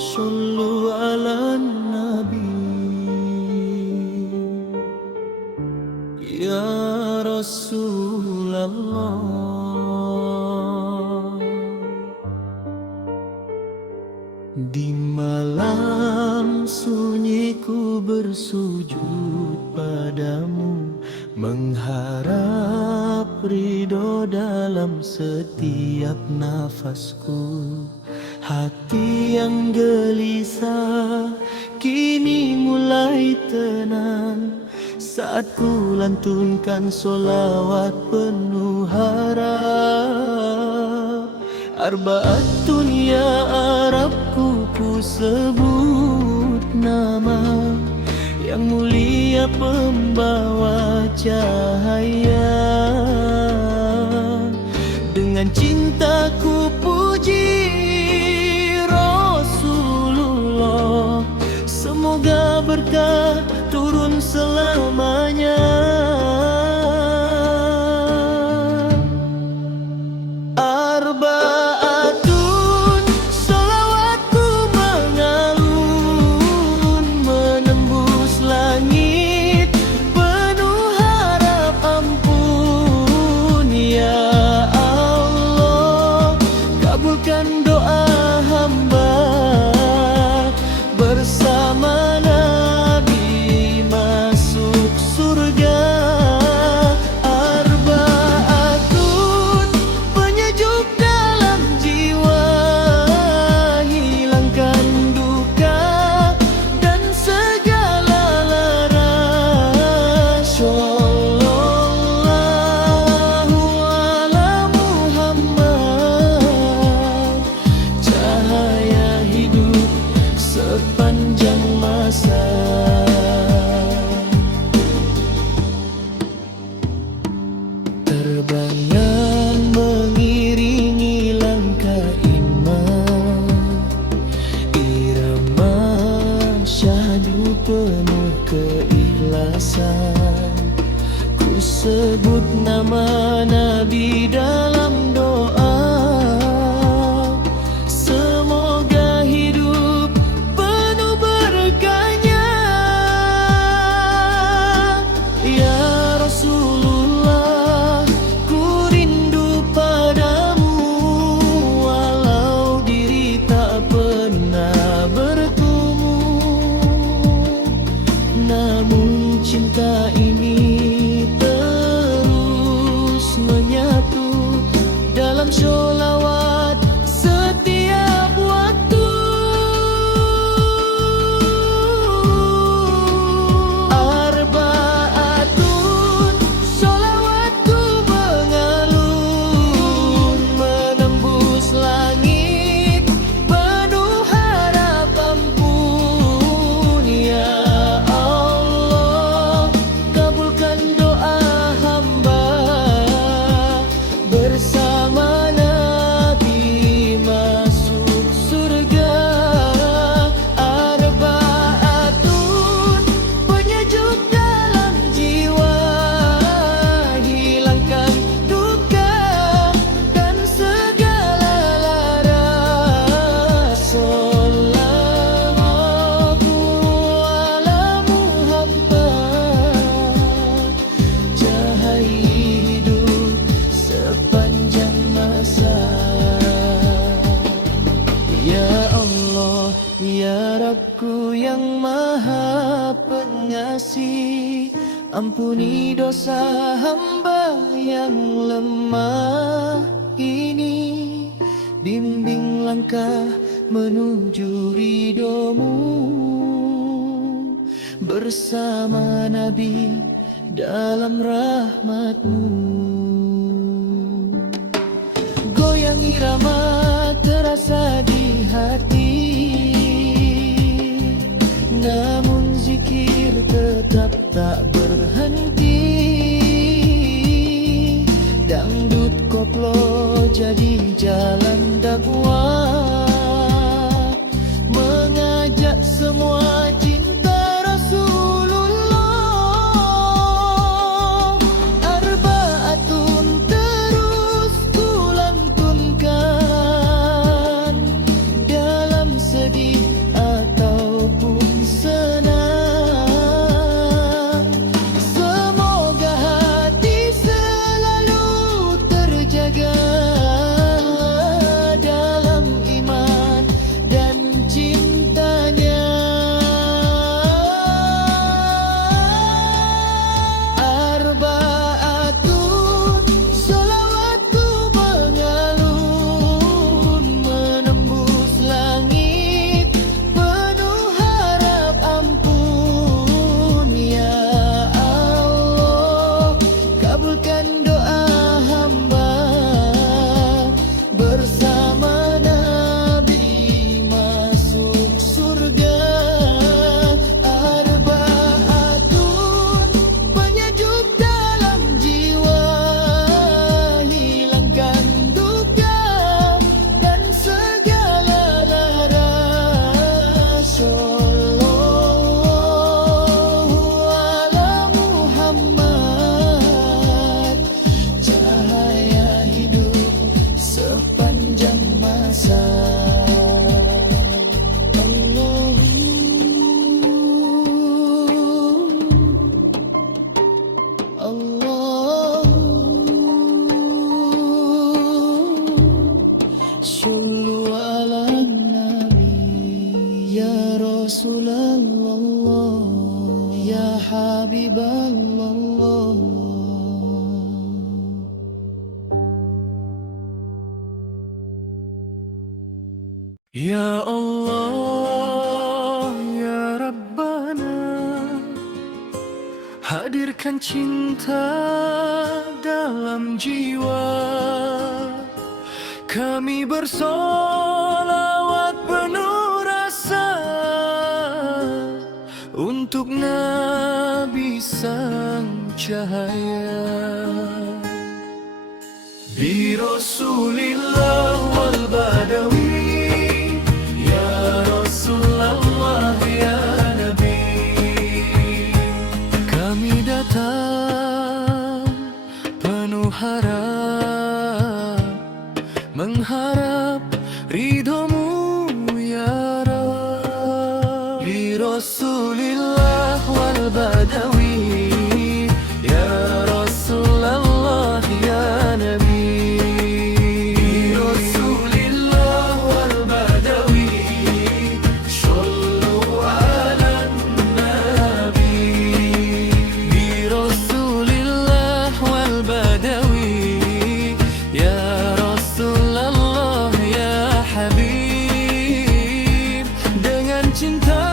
Sallu ala Nabi Ya Rasulullah. Di malam sunyi ku bersujud padamu, mengharap ridho dalam setiap nafasku. Hati yang gelisah kini mulai tenang saat ku lantunkan solawat penuh harap. Arba'atun ya Arabku, ku sebut nama yang mulia pembawa cahaya. Dengan cintaku puji Rasulullah, semoga berkah turun selamanya. Arba'atun salawatku mengalun menembus langit, penuh harap ampun. Ya Allah, kabulkan doa hamba bersama Nabi masuk surga. Arba'atun penyejuk dalam jiwa, hilangkan duka dan segala lara. Sallallahu ala Muhammad, cahaya hidup sepanjang masa. Terbangan mengiringi langkah iman, irama syahdu penuh keikhlasan. Ku sebut nama Nabi dalam doa, semoga hidup penuh berkahnya. Ya Rasulullah, ku rindu padamu, walau diri tak pernah bertemu. Namun cinta ini terus menyatu dalam sholawat setiap waktu. Arba'atun sholawatku mengalun menembus langit, penuh harap ampun. Ya Allah, kabulkan doa hamba bersama Nabi masuk surga. Arba'atun penyejuk dalam jiwa, hilangkan duka dan segala lara. Sallallahu ala Muhammad, cahaya hidup sepanjang masa. Ya Allah, ya Rabbku yang maha pengasih, ampuni dosa hamba yang lemah ini. Bimbing langkah menuju ridhomu bersama Nabi dalam rahmatmu. Goyang irama terasa di hati, namun zikir tetap tak berhenti. Habiballah. Ya Allah, ya Rabbana, hadirkan cinta dalam jiwa. Kami bersolawat penuh rasa untuk Nabi sang cahaya. Bi Rasulillah wal Badawi, ya Rasulullah ya Nabi. Kami datang penuh harap, mengharap ridhomu ya Rabb. Bi Rasulillah wal Badawi, ya Rasulullah ya Nabi. Bi Rasulillah wal Badawi, sallu ala Nabi. Bi Rasulillah wal Badawi, ya Rasulullah ya Habib. Dengan cinta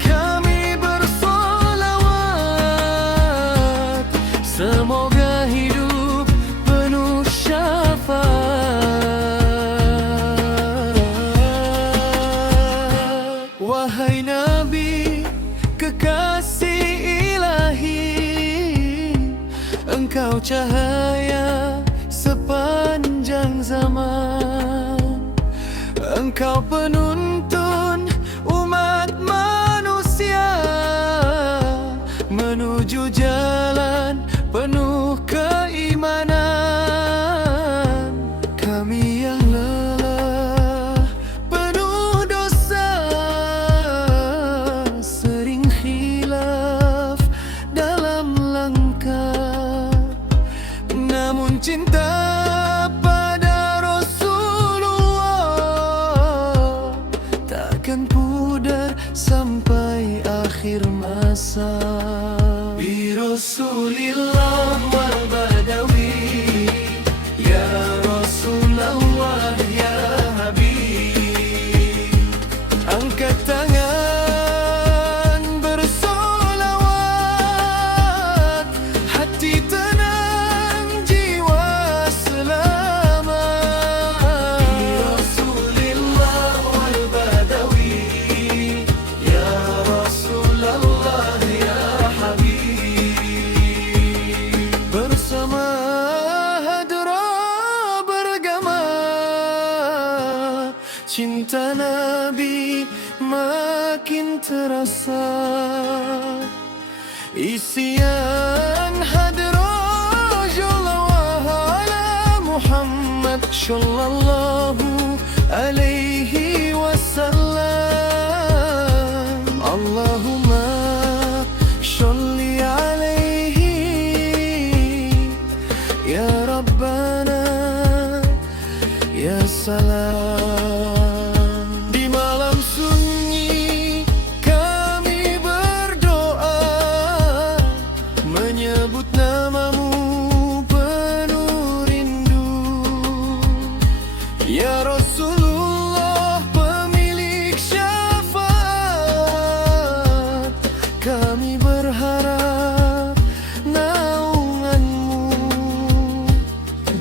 kami bersolawat, semoga hidup penuh syafaat. Wahai Nabi, kekasih ilahi, engkau cahaya sepanjang zaman. Engkau penuntun umat manusia menuju jalan penuh keimanan. Kami yang lelah penuh dosa, sering khilaf dalam langkah, namun cinta pada Rasulullah takkan pudar sampai akhir masa. Bi Rasulillah wal Badawi, ya Rasulullah ya Habib. Angkat tangan bersolawat, hati tenang, jiwa selamat. Bi Rasulillah wal Badawi, ya Rasulullah ya Habib. Bersama hadra bergema, cinta Nabi makin terasa. Isian hadra jalawah ala Muhammad sallallahu alaihi wasallam. Allahumma sholli alaihi ya Rabbana ya salam. Di malam sunyi kami berdoa, menyebut namamu penuh rindu. Ya Rasulullah pemilik syafaat, kami berharap naunganmu.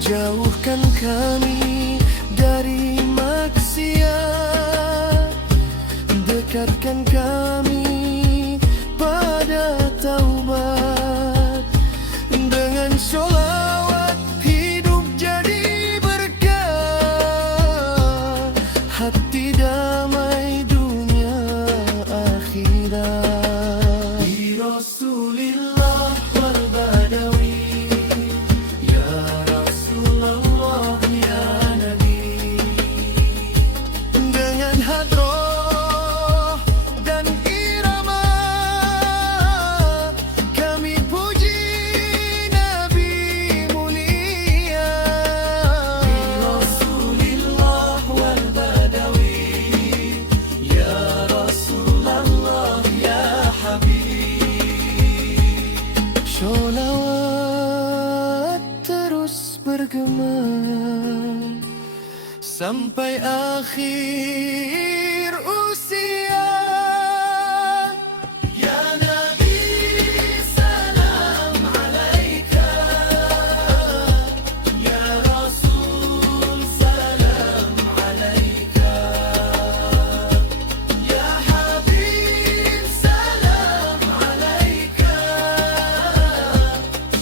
Jauhkan kami dari maksiat, dekatkan kami pada taubat. bergema sampai akhir usia. Ya Nabi, salam alaika. Ya Rasul, salam alaika. Ya Habib, salam alaika.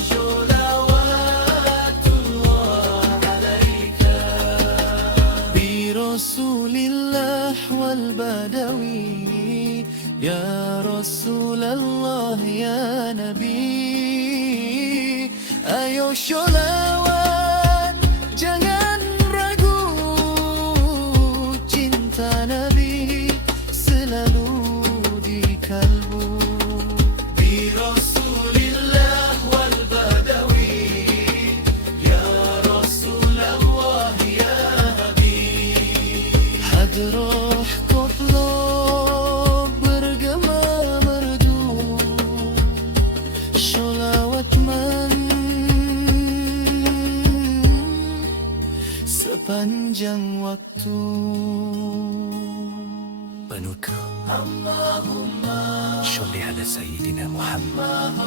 Sholawatullah alaika. Bi Rasulillah wal Badawi, ya Rasulullah ya Nabi. Ayo sholawat jangan ragu, cinta Nabi selalu di kalbu. Bi Rasulillah wal Badawi, ya Rasulullah ya Nabi. Hadroh kotlok bergema merdu, sholawat man sepanjang waktu. بنوك صل على سيدنا محمد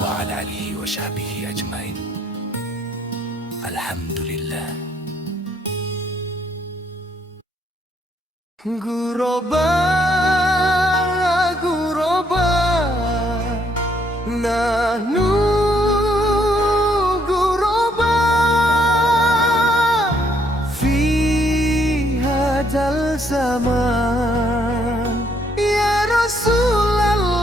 وعلى آله وصحبه أجمعين. الحمد لله. Guroba, guroba, nahnu guroba fi hadal zaman. Ya Rasulullah,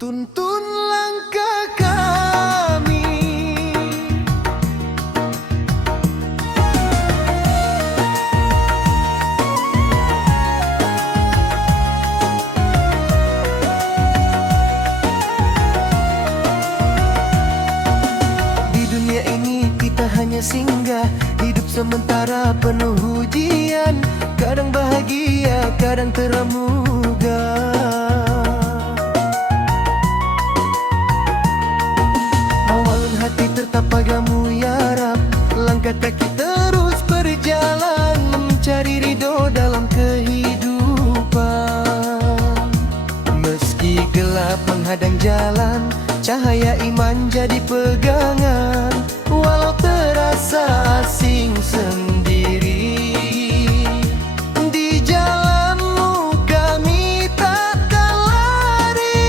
tuntun langkah kami. Di dunia ini kita hanya singgah, hidup sementara penuh ujian. Kadang bahagia, kadang teramuga. Awalun hati tertapagamu ya Rab, langkah kaki terus berjalan, mencari ridho dalam kehidupan. Meski gelap menghadang jalan, cahaya iman jadi pegangan. Walau terasa asing sendiri, di jalanmu kami takkan lari.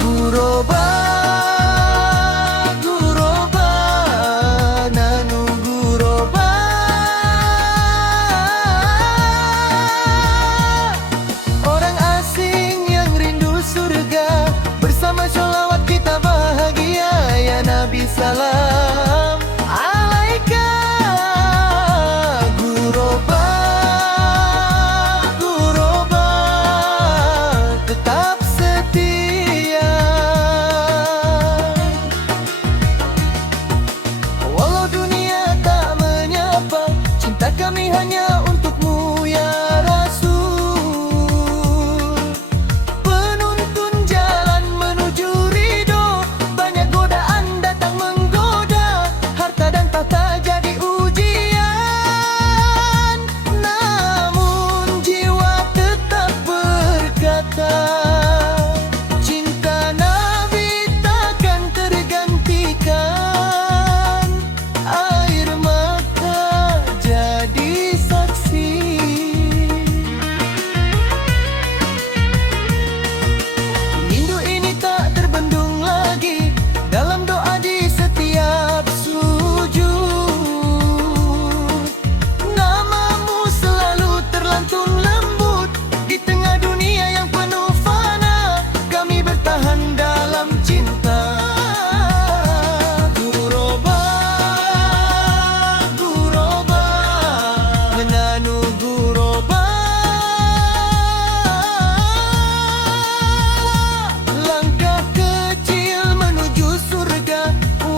Guroba, guroba, nanu guroba. Orang asing yang rindu surga, bersama sholawat kita bahagia. Ya Nabi salam alaika. Guroba, guroba, tetap setia. Walau dunia tak menyapa, cinta kami hanya untukmu ya Rasul. Penuntun jalan menuju ridho, banyak godaan datang menggoda, harta dan tahta jadi ujian. Namun jiwa tetap berkata, cinta Nabi takkan tergantikan. Air mata jadi saksi. Rindu ini tak terbendung lagi, dalam doa di setiap sujud. Namamu selalu terlantun lembut, di tengah dunia yang penuh fana, kami bertahan dalam cinta. Guroba, guroba, menanu guroba. Langkah kecil menuju surga,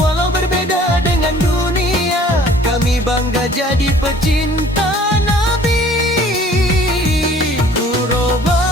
walau berbeda dengan dunia, kami bangga jadi pecinta Nabi. Guroba,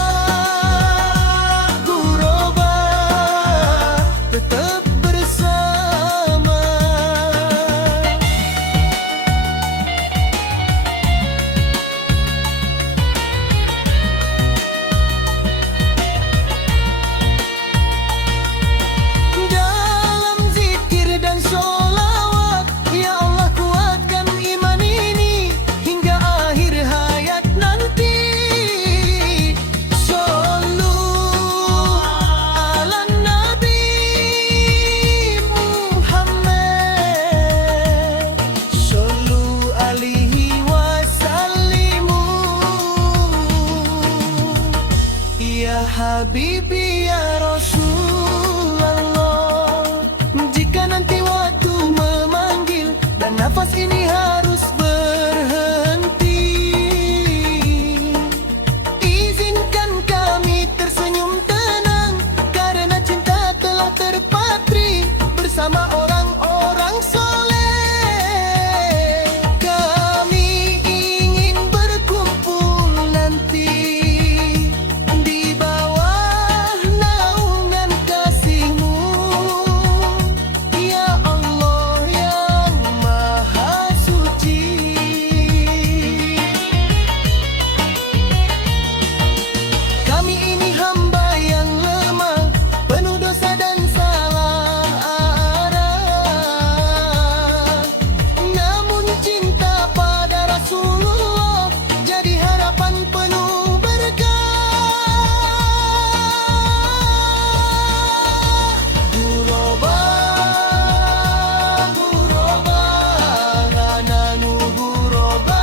Habibi ya Rasulullah. Jika nanti waktu memanggil dan nafas ini harus berhenti, izinkan kami tersenyum tenang, karena cinta telah terpatri bersama orang-orang soleh. Kami ingin berkumpul nanti di bawah naungan kasih-Mu, ya Allah yang Maha Suci. Kami ini hamba yang lemah, penuh dosa dan salah arah. Namun cinta pada Rasulullah jadi harapan penuh berkah. Guroba, guroba, hananu guroba.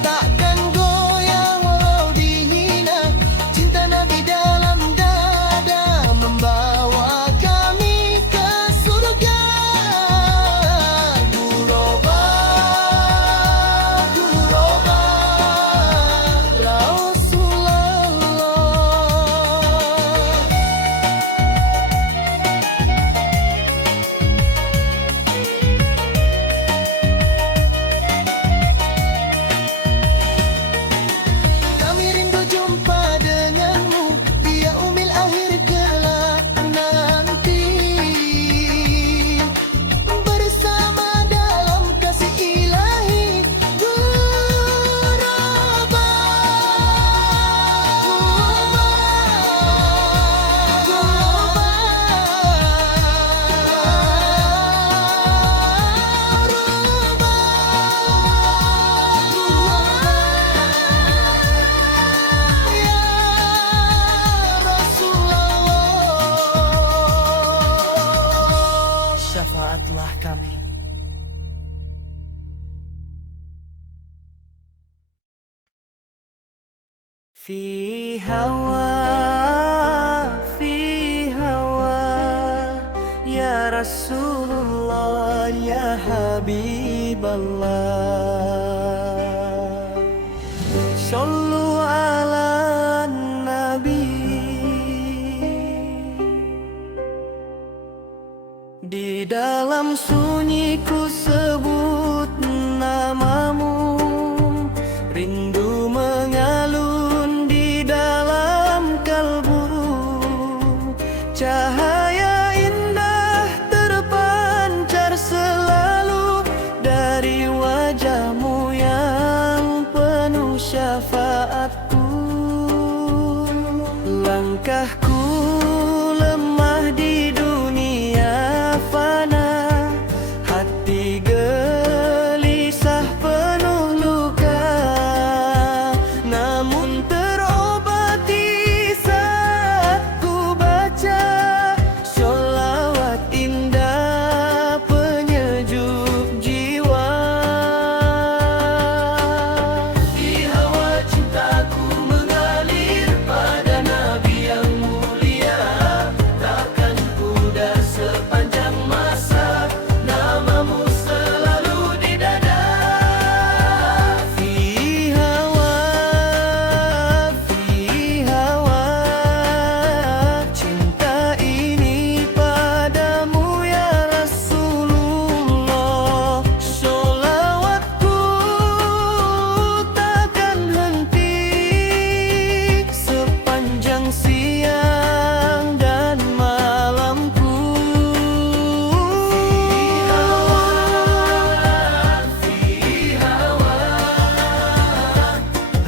Takkan goyah walau dihina, cinta Nabi dalam dada membawa kami ke surga. Guroba, guroba, Rasulullah. Kami rindu jumpa denganmu di yaumil akhir kelak nanti, bersama dalam kasih ilahi. Ghuraba, syafaatlah kami. Fi hawa ya Rasulullah ya Habiballah. Sallu ala Nabi. Di dalam sunyi ku sebut namamu, rindu mengalun di dalam kalbu. Cahaya indah terpancar selalu dari wajahmu yang penuh syafaatku. Langkahku lemah di dunia fana, hati gelisah penuh luka, namun terobati saat ku baca sholawat indah penyejuk jiwa. Di hawa cintaku mengalir pada Nabi yang mulia, takkan pudar sepanjang masa, namamu selalu di dada. Fi hawa, cinta ini padamu ya Rasulullah. Sholawatku takkan henti sepanjang siang dan malamku. Fi hawa,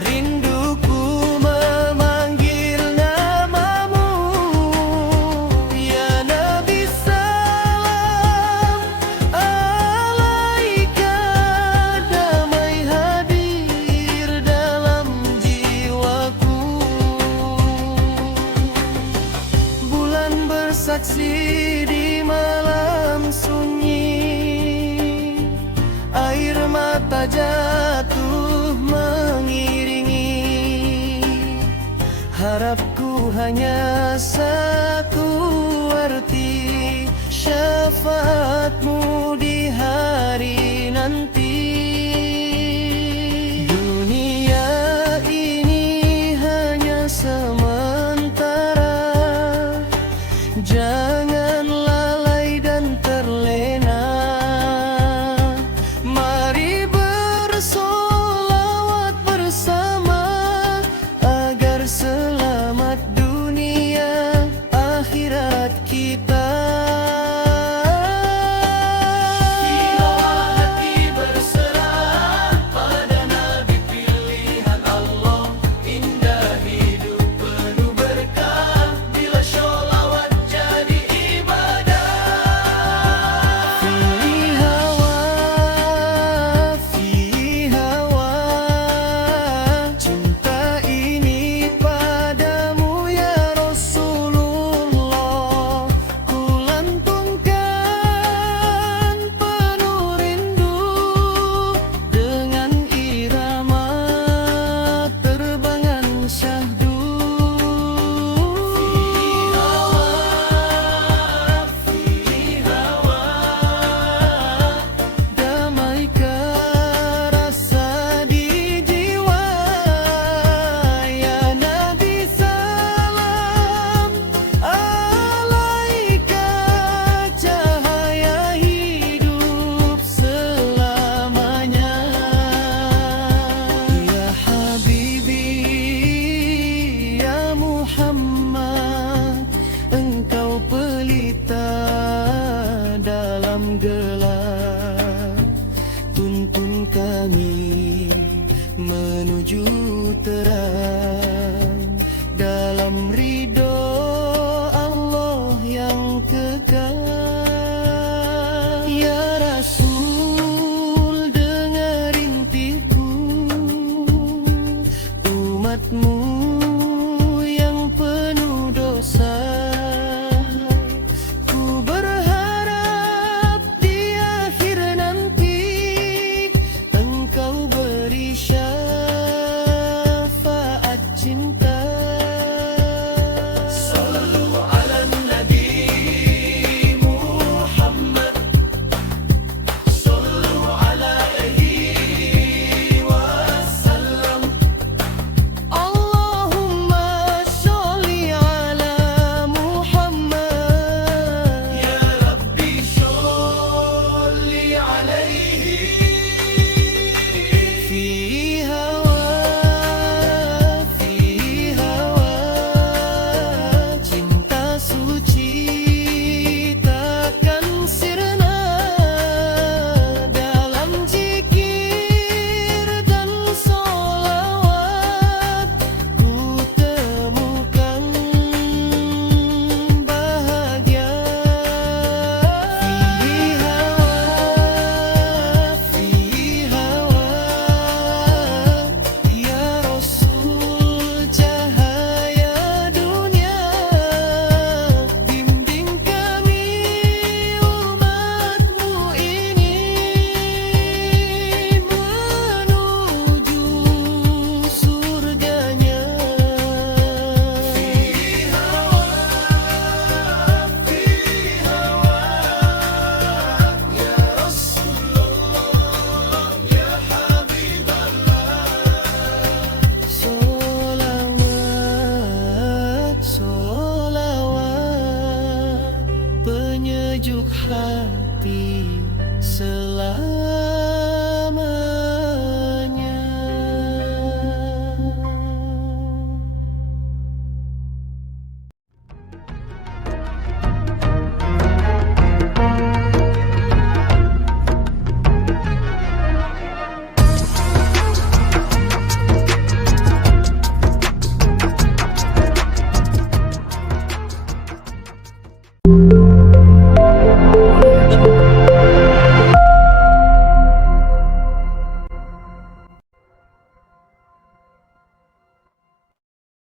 rinduku memanggil namamu, ya Nabi salam alaika, damai hadir dalam jiwaku. Bulan bersaksi di malam sunyi, air mata jatuh mengiris. Harapku hanya satu arti, syafaatmu di hari nanti. Dunia ini hanya sementara, jangan lalai dan terlena. Mari bersolawat bersama agar selamat dunia akhirat kita. Jiwa hati berserah pada Nabi pilihan Allah, indah hidup penuh berkah bila sholawat jadi ibadah. Fi hawa, cinta ini padamu ya Rasulullah, ku lantungkan penuh rindu dengan irama terbangan syahdu. Fi hawa, damaikah rasa di jiwa ya Nabi, salam alaika, cahaya hidup selamanya. Ya Habibi, ya Muhammad, engkau pelita dalam gelap, tuntun kami menuju terang dalam